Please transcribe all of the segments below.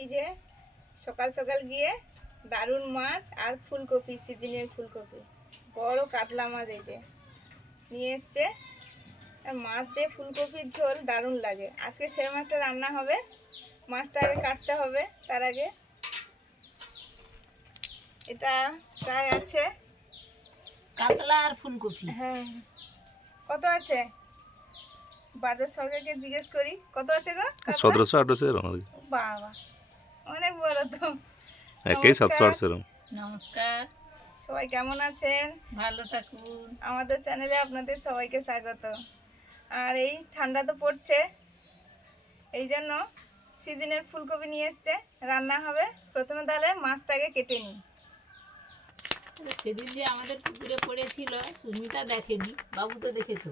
এই যে সকাল সকাল গিয়ে দারুণ মাছ আর ফুলকপি, সিজনের ফুলকপি, বড় কাতলা মাছ এই যে নিয়ে এসছে। মাছ দিয়ে ফুলকপির ঝোল দারুণ লাগে। আজকে সেরকম একটা রান্না হবে। মাছটা আগে কাটতে হবে, তার আগে এটা প্রায় আছে কাতলা আর ফুলকপি। হ্যাঁ, কত আছে বাজার সরকারকে জিজ্ঞেস করি কত আছে গো? 1700-1800 এরকম। বাবা অনেক বড় তো। একই 700-800 এরকম। নমস্কার, সবাই কেমন আছেন? ভালো থাকুন। আমাদের চ্যানেলে আপনাদের সবাইকে স্বাগত। আর এই ঠান্ডা তো পড়ছে, এই জন্য সিজনের ফুলকপি নিয়ে এসছে, রান্না হবে। প্রথমে তাহলে মাছটাকে কেটে নিই। সেদিন যে আমাদের পুকুরে পড়েছিল, সুস্মিতা দেখেনি, বাবু তো দেখেছো।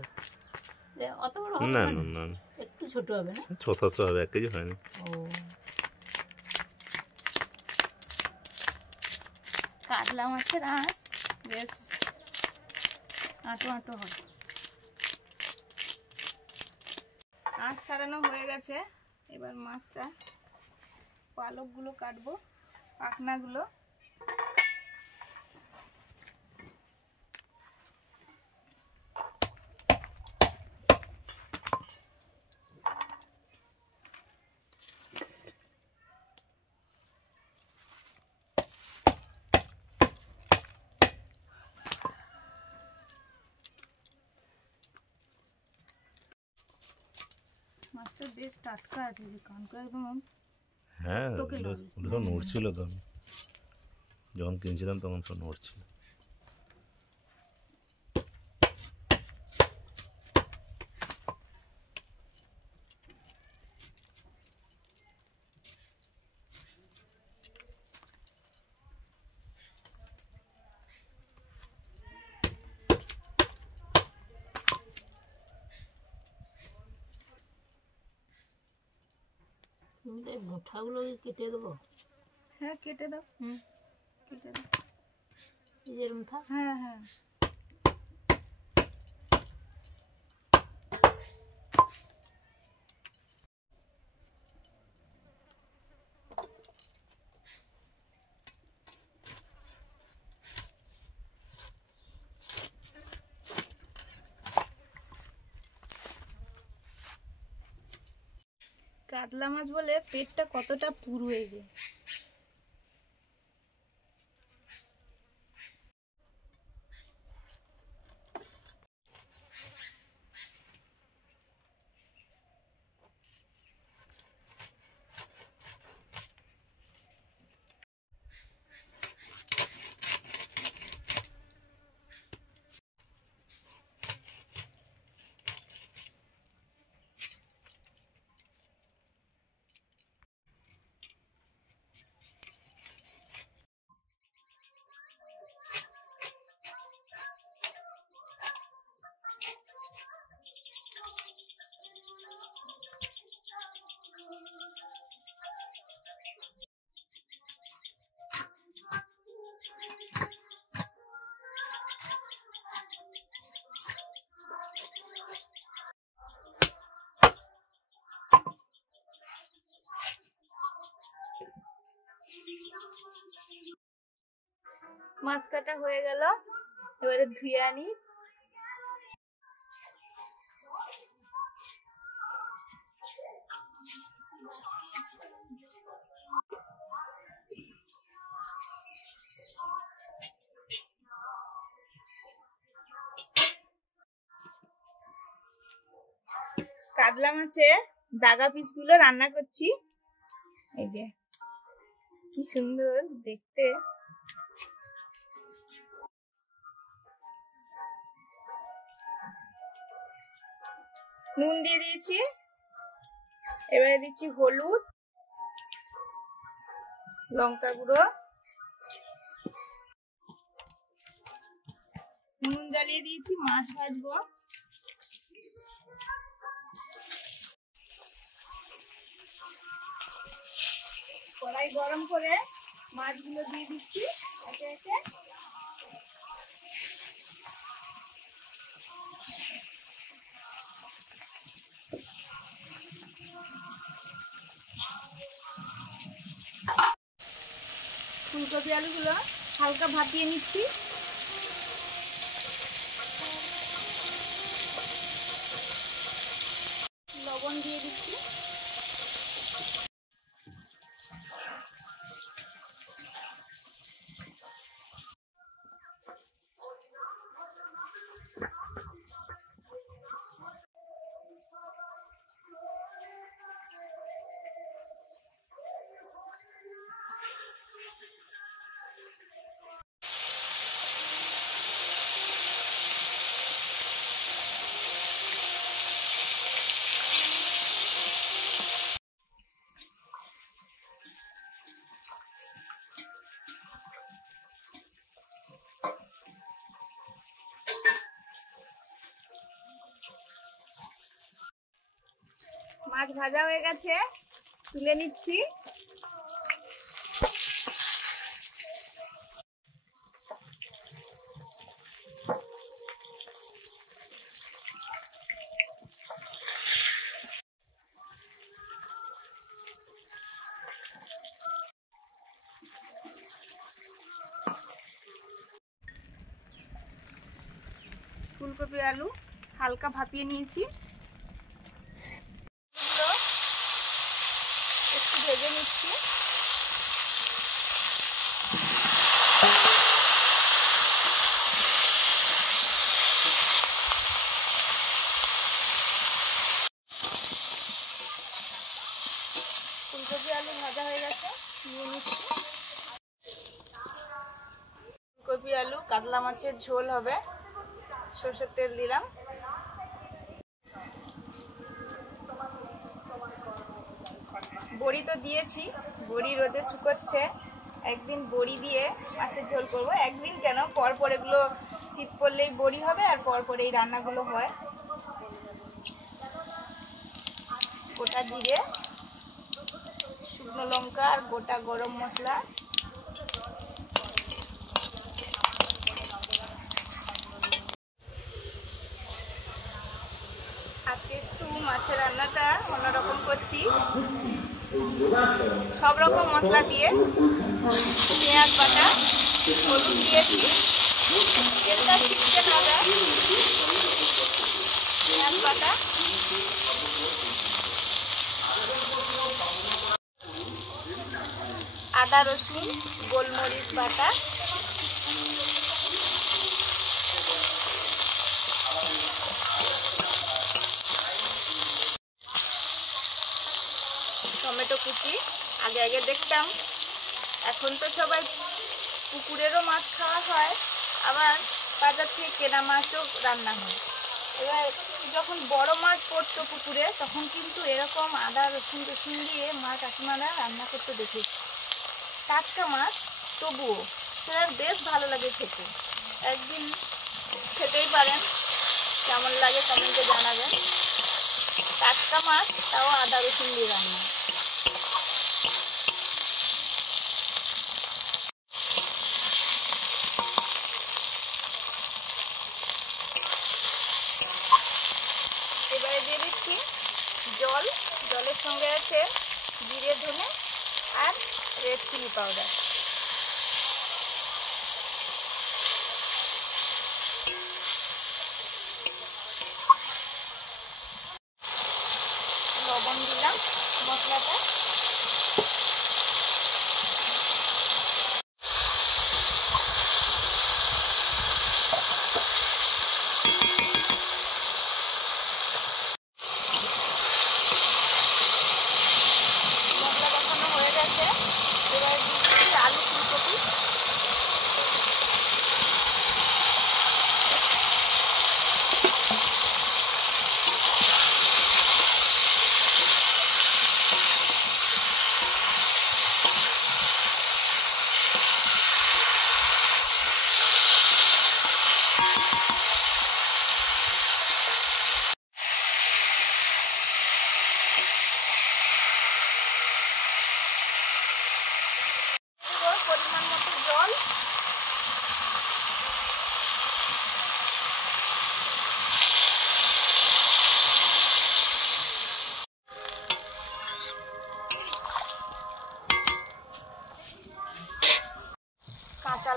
অত বড় হবে না না, না না, একটু ছোট হবে না? 600-700 হবে, 1 কেজি হয়নি। ও, কাতলা মাছের আঁশ বেশ আঁটো আঁটো হবে। আঁশ ছাড়ানো হয়ে গেছে। এবার মাছটা পালকগুলো কাটবো, পাখনাগুলো। মাছটা বেশ টাটকা আছে, যে কানটা একদম। হ্যাঁ, ওগুলো তো নড়ছিল তো, যখন কিনছিলাম তখন সব নড়ছিল। গোঠাগুলো কেটে দেবো। হ্যাঁ কেটে দাও, কেটে দাও। এই যেরকম থাক। হ্যাঁ হ্যাঁ, কাতলা মাছ বলে পেটটা কতটা পুরু। এই যে মাছ কাটা হয়ে গেল, এবারে ধুয়ে আনি। কাতলা মাছের দাগা পিসগুলো রান্না করছি। এই যে কি সুন্দর দেখতে। নুন দিয়ে দিয়েছি, এবারে দিচ্ছি হলুদ, লঙ্কা গুঁড়ো, নুন জ্বালিয়ে দিয়েছি। মাছ ভাজবো। কড়াই গরম করে মাছগুলো দিয়ে দিচ্ছি একে একে। ফুলকপি আলুগুলো হালকা ভাপিয়ে নিচ্ছি। লবণ দিয়ে দিচ্ছি। মাছ ভাজা হয়ে গেছে, তুলে নিচ্ছি। ফুলকপি আলু হালকা ভাপিয়ে নিয়েছি, একটু ভেজে নিচ্ছি। ফুলকপি আলু ভাজা হয়ে গেছে, নিয়ে নিচ্ছি। ফুলকপি আলু কাতলা মাছের ঝোল হবে, সরষের তেল দিলাম। বড়ি তো দিয়েছি, বড়ি রোদে শুকোচ্ছে। একদিন বড়ি দিয়ে মাছের ঝোল করব, একদিন কেন, পরপর এগুলো শীত পড়লেই বড়ি হবে আর পরপর এই রান্নাগুলো হয়। গোটা জিরে, শুকনো লঙ্কা আর গোটা গরম মশলা, আজকে একটু মাছের রান্নাটা অন্যরকম করছি। সব রকম মশলা দিয়ে, পেঁয়াজ বাটা, হলুদ দিয়েছি, তেলটা ছিটকে না যায়, পেঁয়াজ বাটা, আদা রসুন গোলমরিচ বাটা, টমেটো কুচি। আগে আগে দেখতাম, এখন তো সবাই পুকুরেরও মাছ খাওয়া হয়, আবার বাজার থেকে কেনা মাছও রান্না হয়। এবার যখন বড় মাছ পড়তো পুকুরে, তখন কিন্তু এরকম আদা রসুন দিয়ে মা কাকিমারা রান্না করতে দেখেছি। টাটকা মাছ তবুও সেটা বেশ ভালো লাগে খেতে। একদিন খেতেই পারেন, কেমন লাগে কমেন্টে জানাবেন। টাটকা মাছ, তাও আদা রসুন দিয়ে রান্না। এবারে দিয়ে দিচ্ছি জল, জলের সঙ্গে আছে জিরে ধনে আর রেড চিলি পাউডার। লবণ দিলাম মশলাটা, মশলা কষানো হয়ে গেছে। এবার দিচ্ছি আলু ফুলকপি,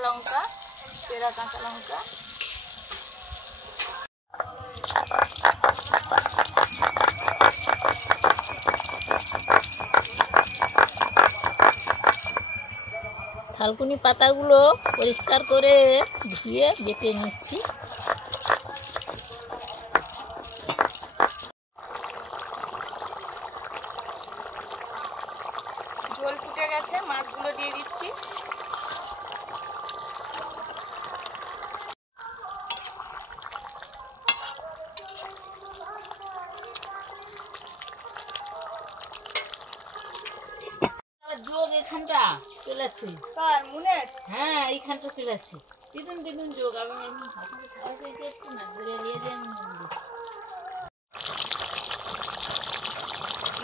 লঙ্কা, চেরা কাঁচা লঙ্কা, থালকুনি পাতাগুলো পরিষ্কার করে ধুয়ে বেটে নিচ্ছি। ঝোল ফুটে গেছে, মাছগুলো দিয়ে দিচ্ছি। যোগ এখানটা চলে আসছে। কার মুনের? হ্যাঁ এইখানটা চলে আসছে। দিদুন দিদুন যোগ আমি আপনাকে সাহস হয়েছে একটু না ধরে নিয়ে যান।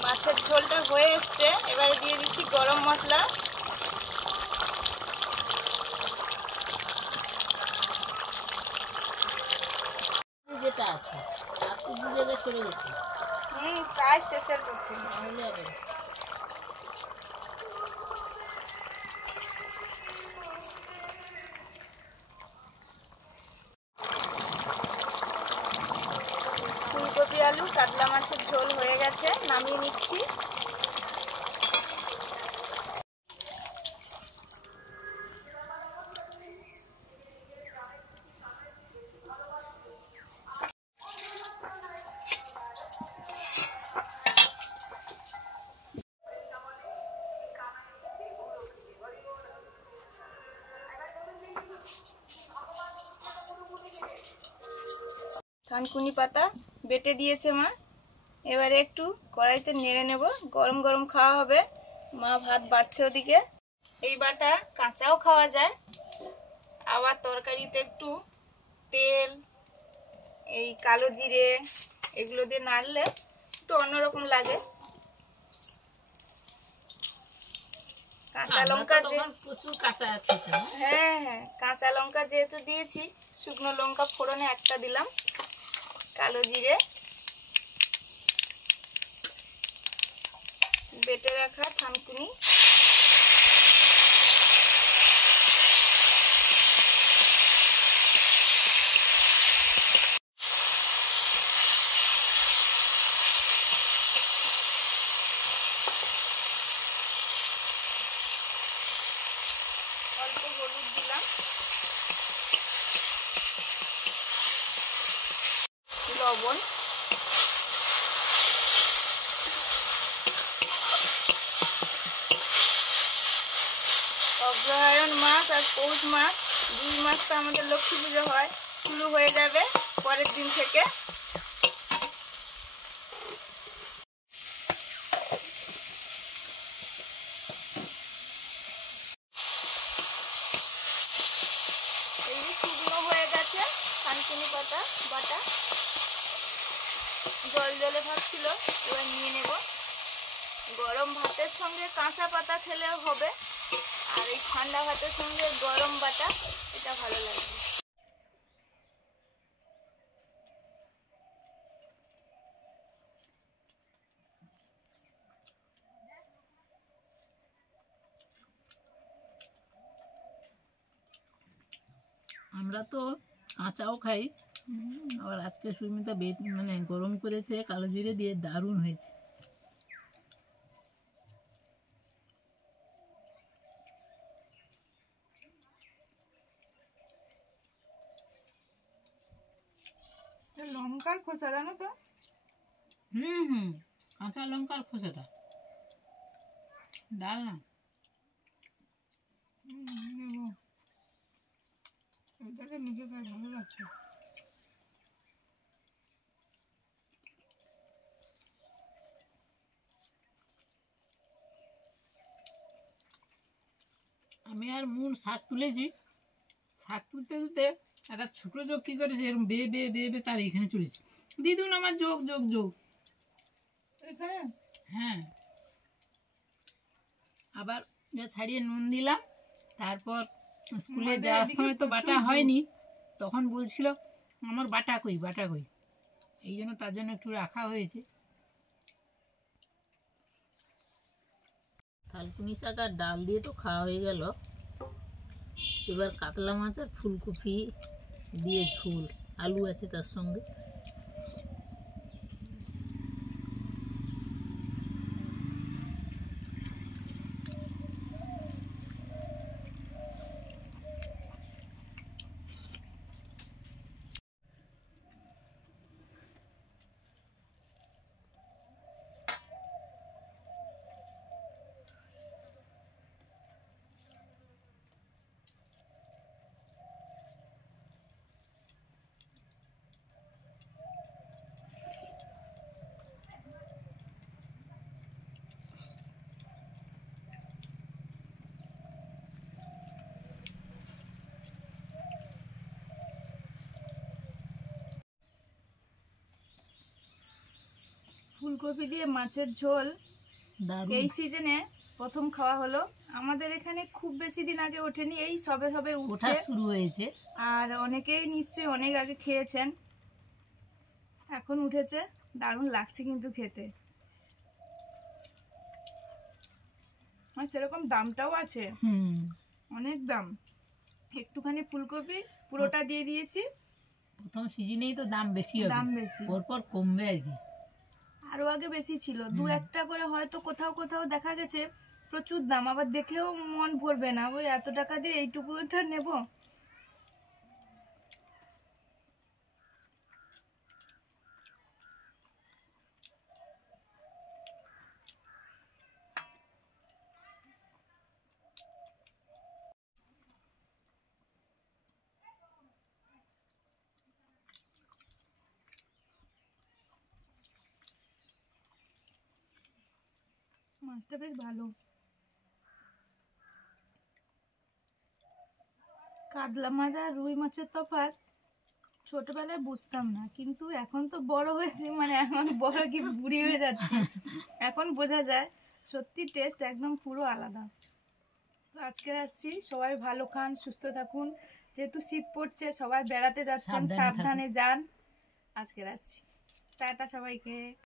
মাছের ঝোলটা হয়ে এসছে, এবারে দিয়ে দিচ্ছি গরম মশলা, যেটা আছে আর তো দু জায়গায় চলে গেছে। প্রায় শেষের পক্ষে। তাহলে হবে ফুলকপি আলু কাতলা মাছের ঝোল হয়ে গেছে, নামিয়ে নিচ্ছি। থানকুনি পাতা বেটে দিয়েছে মা, এবারে একটু কড়াইতে নেড়ে নেব। গরম গরম খাওয়া হবে, মা ভাত বাড়ছে ওদিকে। এই বাটা কাঁচাও খাওয়া যায়, আবার তরকারিতে একটু তেল, এই কালো জিরে এগুলো দিয়ে নাড়লে একটু অন্যরকম লাগে। কাঁচা লঙ্কা প্রচুর কাঁচা খেতে। হ্যাঁ হ্যাঁ, কাঁচা লঙ্কা যেহেতু দিয়েছি, শুকনো লঙ্কা ফোড়নে একটা দিলাম, কালো জিরে, বেটে রাখা থানকুনি, অল্প হলুদ দিলাম, লবণ, অগ্রহায়ণ মাস আর পৌষ মাস, 2 মাসটা আমাদের লক্ষ্মী পুজো হয়, শুরু হয়ে যাবে পরের দিন থেকে। এই যে শুকনো হয়ে গেছে থানকুনি পাতা বাটা, জল জলে ভাবছিল, এবার নিয়ে নেব। গরম ভাতের সঙ্গে কাঁচা পাতা খেলে হবে, আর এই ঠান্ডা ভাতের সঙ্গে গরম বাটা এটা ভালো লাগবে। আমরা তো কাঁচাও খাই, আবার আজকে সুস্মিতা মানে গরম করেছে কালো জিরে দিয়ে, দারুণ হয়েছে। লঙ্কার খোসা জানো তো? কাঁচা লঙ্কার খোসাটা ডাল না, এটাকে নিজে খাই ভালো লাগছে। আমি আর মুন শাক তুলেছি, শাক তুলতে তুলতে একটা ছোটো যোগ কী করেছে এরকম বেয়ে বেয়ে বেয়ে বেয়ে তার এখানে চলেছে। দিদুন আমার যোগ যোগ যোগ এখানে, হ্যাঁ। আবার যা ছাড়িয়ে নুন দিলাম, তারপর স্কুলে যাওয়ার সময় তো বাটা হয়নি, তখন বলছিল আমার বাটা কই বাটা কই, এই জন্য তার জন্য একটু রাখা হয়েছে। থালকুনি শাক আর ডাল দিয়ে তো খাওয়া হয়ে গেল, এবার কাতলা মাছ আর ফুলকপি দিয়ে ঝোল, আলু আছে তার সঙ্গে। ফুলকপি দিয়ে মাছের ঝোল দারুণ। এই সিজনে প্রথম খাওয়া হলো। আমাদের এখানে খুব বেশি দিন আগে ওঠেনি, এই সবে সবে ওঠা উঠছে। শুরু হয়েছে। আর অনেকেই নিশ্চয়ই অনেক আগে খেয়েছেন, এখন উঠেছে। দারুণ লাগছে কিন্তু খেতে। আর সেরকম দামটাও আছে, অনেক দাম। একটুখানি ফুলকপি পুরোটা দিয়ে দিয়েছি। প্রথম সিজনেই তো দাম বেশি হবে, দাম বেশি, পরপর কমবে আর কি। আরো আগে বেশি ছিল, দু একটা করে হয়তো কোথাও কোথাও দেখা গেছে প্রচুর দাম, আবার দেখেও মন ভরবে না, ওই এত টাকা দিয়ে এইটুকুটা নেব। মাছটা বেশ ভালো। কাতলা মাছ আর রুই মাছের তফাৎ ছোটবেলায় বুঝতাম না, কিন্তু এখন তো বড় হয়েছি, মানে এখন বড় কি বুড়ি হয়ে যাচ্ছি, এখন বোঝা যায় সত্যি টেস্ট একদম পুরো আলাদা। তো আজকে আসছি, সবাই ভালো খান, সুস্থ থাকুন। যেহেতু শীত পড়ছে, সবাই বেড়াতে যাচ্ছেন, সাবধানে থাকুন। সাবধানে যান। আজকে আসছি, টাটা সবাইকে।